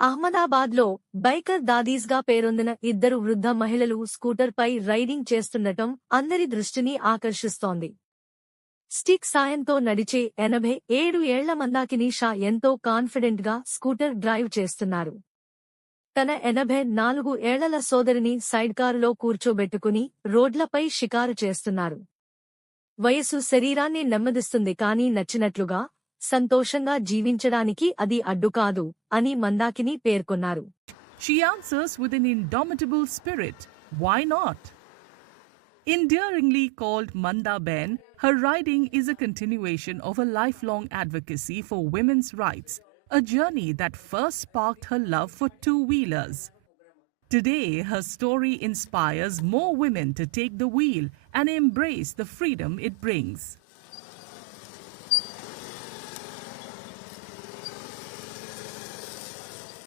అహ్మదాబాద్లో బైకర్ దాదీస్గా పేరొందిన ఇద్దరు వృద్ధ మహిళలు స్కూటర్పై రైడింగ్ చేస్తుండటం అందరి దృష్టిని ఆకర్షిస్తోంది. స్టిక్ సాయంతో నడిచే ఎనభై ఏడు ఏళ్ళ మందాకిని షా ఎంతో కాన్ఫిడెంట్గా స్కూటర్ డ్రైవ్ చేస్తున్నారు. తన ఎనభై నాలుగు ఏళ్ళ సోదరిని సైడ్ కారులో కూర్చోబెట్టుకుని రోడ్లపై షికారు చేస్తున్నారు. వయసు శరీరాన్ని నెమ్మదిస్తుంది కానీ నచ్చినట్లుగా సంతోషంగా జీవించడానికి అది అడ్డు కాదు అని మందాకిని పేర్కొన్నారు She answers with an indomitable spirit. Why not? Endearingly called Manda Ben, her riding is a continuation of a lifelong advocacy for women's rights, a journey that first sparked her love for two wheelers. Today, her story inspires more women to take the wheel and embrace the freedom it brings.